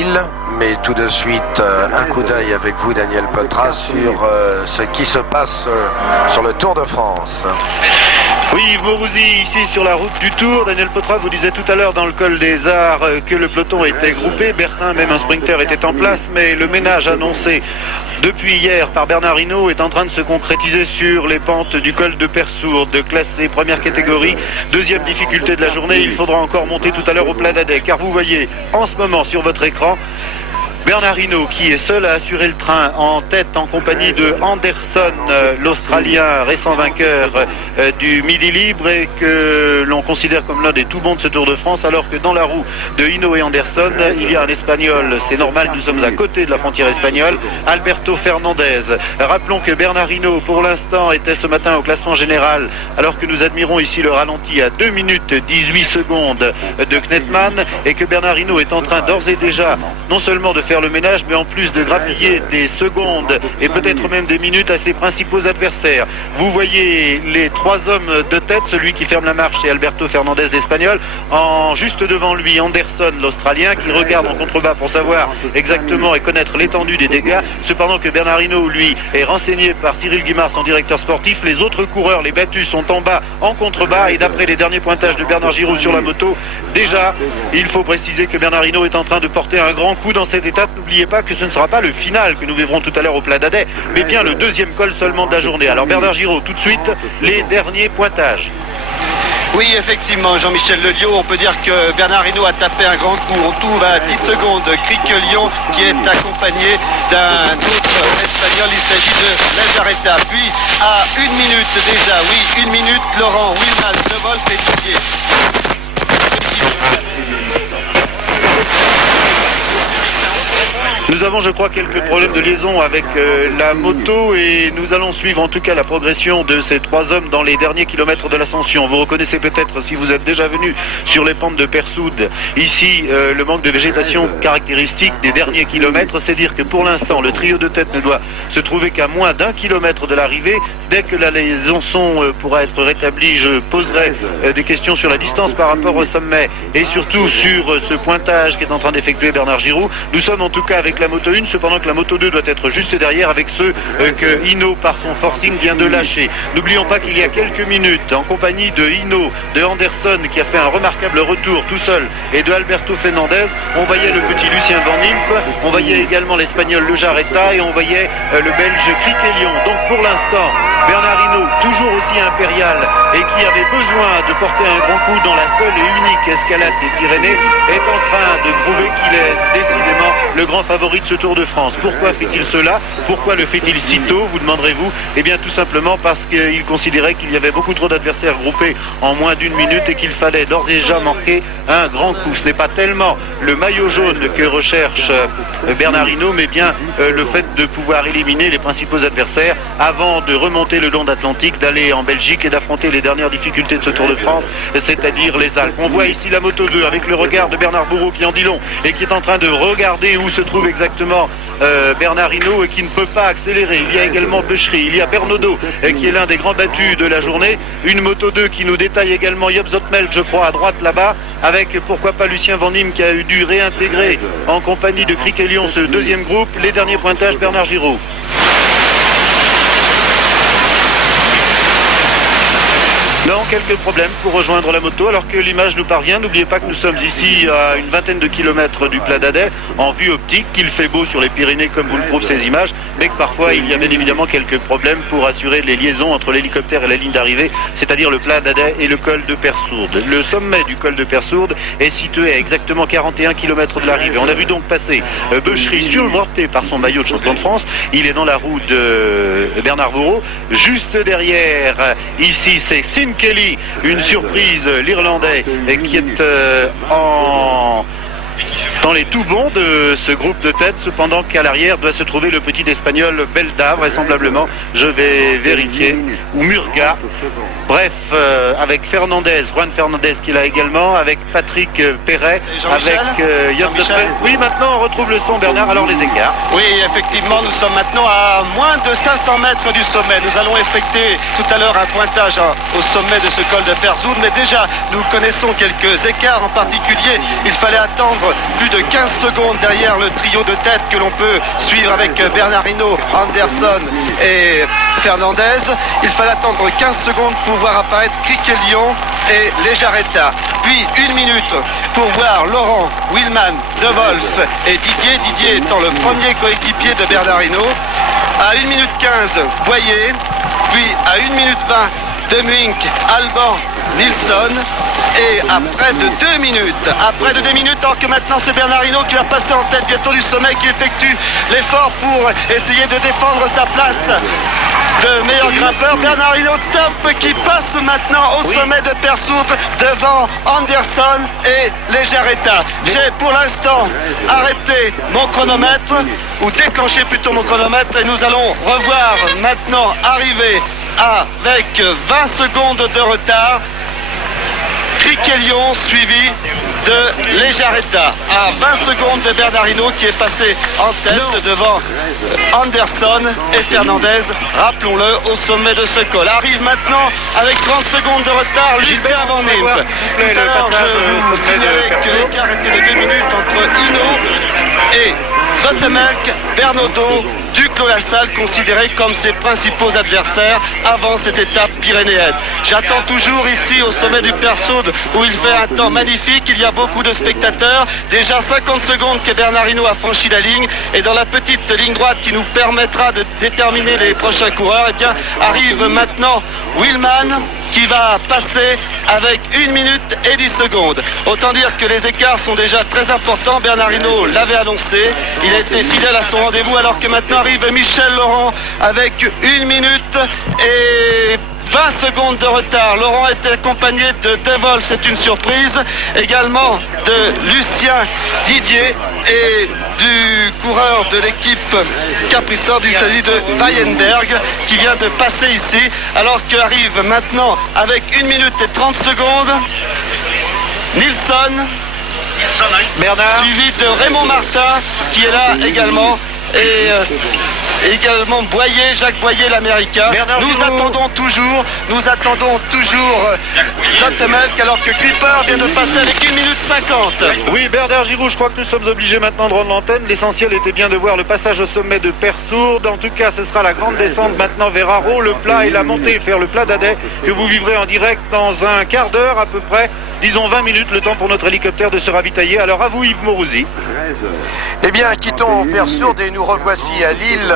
facile, mais tout de suite un coup d'œil avec vous, Daniel Petra, sur ce qui se passe sur le Tour de France. Oui, Yves Mourouzi, ici sur la route du Tour. Daniel Petra vous disait tout à l'heure dans le col des Arts que le peloton était groupé. Bertin, même un sprinter, était en place, mais le ménage annoncé depuis hier par Bernard Hinault est en train de se concrétiser sur les pentes du col de Persourde, classé première catégorie, deuxième difficulté de la journée. Il faudra encore monter tout à l'heure au Pla d'Adet, car vous voyez en ce moment sur votre écran Bernard Hinault qui est seul à assurer le train en tête en compagnie de Anderson, l'Australien récent vainqueur du Midi Libre et que l'on considère comme l'un des tout bons de ce Tour de France, alors que dans la roue de Hinault et Anderson, il y a un Espagnol, c'est normal, nous sommes à côté de la frontière espagnole, Alberto Fernandez. Rappelons que Bernard Hinault pour l'instant était ce matin au classement général, alors que nous admirons ici le ralenti à 2 minutes 18 secondes de Knettmann, et que Bernard Hinault est en train d'ores et déjà non seulement de faire le ménage, mais en plus de grappiller des secondes et peut-être même des minutes à ses principaux adversaires. Vous voyez les trois hommes de tête, celui qui ferme la marche c'est Alberto Fernandez l'Espagnol, en juste devant lui Anderson l'Australien qui regarde en contrebas pour savoir exactement et connaître l'étendue des dégâts, cependant que Bernard Hinault lui est renseigné par Cyril Guimard, son directeur sportif. Les autres coureurs, les battus, sont en bas en contrebas, et d'après les derniers pointages de Bernard Giraud sur la moto, déjà il faut préciser que Bernard Hinault est en train de porter un grand coup dans cette étape. N'oubliez pas que ce ne sera pas le final que nous verrons tout à l'heure au Pla d'Adet, mais bien le deuxième col seulement de la journée. Alors Bernard Giraud, tout de suite, les derniers pointages. Oui, effectivement, Jean-Michel Leliot, on peut dire que Bernard Hinault a tapé un grand coup. On trouve à 10 secondes Criquelion qui est accompagné d'un autre Espagnol. Il s'agit de Lazareta. Puis à 1 minute déjà, oui, 1 minute, Laurent Wilman de Wolf et Didier. Nous avons, je crois, quelques problèmes de liaison avec la moto, et nous allons suivre en tout cas la progression de ces trois hommes dans les derniers kilomètres de l'ascension. Vous reconnaissez peut-être, si vous êtes déjà venu sur les pentes de Persourde, ici le manque de végétation caractéristique des derniers kilomètres. C'est dire que pour l'instant le trio de tête ne doit se trouver qu'à moins d'1 kilomètre de l'arrivée. Dès que la liaison pourra être rétablie, je poserai des questions sur la distance par rapport au sommet et surtout sur ce pointage qu'est en train d'effectuer Bernard Giraud. Nous sommes en tout cas avec la moto 1, cependant que la moto 2 doit être juste derrière avec ceux que Hinault par son forcing vient de lâcher. N'oublions pas qu'il y a quelques minutes, en compagnie de Hinault, de Anderson qui a fait un remarquable retour tout seul, et de Alberto Fernandez, on voyait le petit Lucien Van Impe, on voyait également l'Espagnol Le Jarreta et on voyait le Belge Criquelion. Donc pour l'instant, Bernard Hinault, toujours aussi impérial et qui avait besoin de porter un grand coup dans la seule et unique escalade des Pyrénées, est en train de prouver qu'il est décidément le grand favori de ce Tour de France. Pourquoi fait-il cela? Pourquoi le fait-il si tôt, vous demanderez-vous? Eh bien tout simplement parce qu'il considérait qu'il y avait beaucoup trop d'adversaires groupés en moins d'1 minute et qu'il fallait d'ores et déjà marquer un grand coup. Ce n'est pas tellement le maillot jaune que recherche Bernard Hinault, mais bien le fait de pouvoir éliminer les principaux adversaires avant de remonter le long d'Atlantique, d'aller en Belgique et d'affronter les dernières difficultés de ce Tour de France, c'est-à-dire les Alpes. On voit ici la moto 2 avec le regard de Bernard Bourreau qui en dit long et qui est en train de regarder où se trouve exactement Bernard Hinault et qui ne peut pas accélérer. Il y a également Bechery, il y a Bernaudot qui est l'un des grands battus de la journée. Une moto 2 qui nous détaille également Job Zoutmel, je crois, à droite là-bas, avec pourquoi pas Lucien Van Impe qui a dû réintégrer en compagnie de Criquelion ce deuxième groupe. Les derniers pointages, Bernard Giraud. Non, quelques problèmes pour rejoindre la moto alors que l'image nous parvient. N'oubliez pas que nous sommes ici à une vingtaine de kilomètres du Pla d'Adet en vue optique, qu'il fait beau sur les Pyrénées comme vous le prouvent ces images, mais que parfois il y a bien évidemment quelques problèmes pour assurer les liaisons entre l'hélicoptère et la ligne d'arrivée, c'est-à-dire le Pla d'Adet et le col de Persourde. Le sommet du col de Persourde est situé à exactement 41 km de l'arrivée. On a vu donc passer Bechery survolté par son maillot de champion de France. Il est dans la roue de Bernard Bourreau. Juste derrière, ici c'est Sean Kelly, une surprise, l'Irlandais, qui est dans les tout bons de ce groupe de tête, cependant qu'à l'arrière doit se trouver le petit Espagnol Belda, vraisemblablement, je vais vérifier, ou Murga. Bref, avec Fernandez, Juan Fernandez qui est là également, avec Patrick Perret, avec Job Zoutmel. Oui, maintenant on retrouve le son, Bernard, alors les écarts. Oui, effectivement, nous sommes maintenant à moins de 500 mètres du sommet. Nous allons effectuer tout à l'heure un pointage au sommet de ce col de Persourde, mais déjà nous connaissons quelques écarts. En particulier, il fallait attendre toujours plus de 15 secondes derrière le trio de tête que l'on peut suivre avec Bernard Hinault, Anderson et Fernandez. Il fallait attendre 15 secondes pour voir apparaître Criquelion et Lejarreta. Puis 1 minute pour voir Laurent, Willman, De Wolf et Didier étant le premier coéquipier de Bernard Hinault. À 1 minute 15, Boyer. Puis à 1 minute 20, De Muink, Alban, Nilsson. Et après de 2 minutes, alors que maintenant c'est Bernard Hinault qui va passer en tête bientôt du sommet, qui effectue l'effort pour essayer de défendre sa place de meilleur grimpeur. Bernard Hinault top qui passe maintenant au sommet de Persourde devant Anderson et Lejarreta. J'ai pour l'instant arrêté mon chronomètre, ou déclenché plutôt mon chronomètre, et nous allons revoir maintenant arriver avec 20 secondes de retard Criquelion suivi de Lejarreta, à 20 secondes de Bernard Hinault qui est passé en tête devant Anderson et Fernandez, rappelons-le, au sommet de ce col. Arrive maintenant avec 30 secondes de retard Lucien Van Impe. Tout à l'heure, je vous signalais que l'écart était de 2 minutes entre Hinault et Zotemelk, Bernaudot, Duclos-Lassalle, considérés comme ses principaux adversaires avant cette étape pyrénéenne. J'attends toujours ici au sommet du Persourde où il fait un temps magnifique, il y a beaucoup de spectateurs. Déjà 50 secondes que Bernard Hinault a franchi la ligne, et dans la petite ligne droite qui nous permettra de déterminer les prochains coureurs, eh bien, arrive maintenant Willman qui va passer avec 1 minute et 10 secondes. Autant dire que les écarts sont déjà très importants. Bernard Hinault l'avait annoncé, il a été fidèle à son rendez-vous, alors que maintenant arrive Michel Laurent avec 1 minute et 20 secondes de retard. Laurent était accompagné de De Wolf, c'est une surprise, également de Lucien Didier et du coureur de l'équipe Caprisord, il s'agit de Weyenberg qui vient de passer ici, alors qu'arrive maintenant avec 1 minute et 30 secondes Nilsson, Bernard, suivi de Raymond Martin qui est là également, et également Boyer, Jacques Boyer l'américain. Nous attendons toujours Zotemelk, alors que Clipper vient de passer avec 1 minute 50. Oui, Bernard Giroux, je crois que nous sommes obligés maintenant de rendre l'antenne. L'essentiel était bien de voir le passage au sommet de Persourde. En tout cas, ce sera la grande descente maintenant vers Arreau, le plat et la montée vers le plat d'Adet que vous vivrez en direct dans un quart d'heure à peu près. Disons 20 minutes, le temps pour notre hélicoptère de se ravitailler. Alors à vous Yves Mourouzi. Eh bien, quittons Persourde et nous revoici à Lille.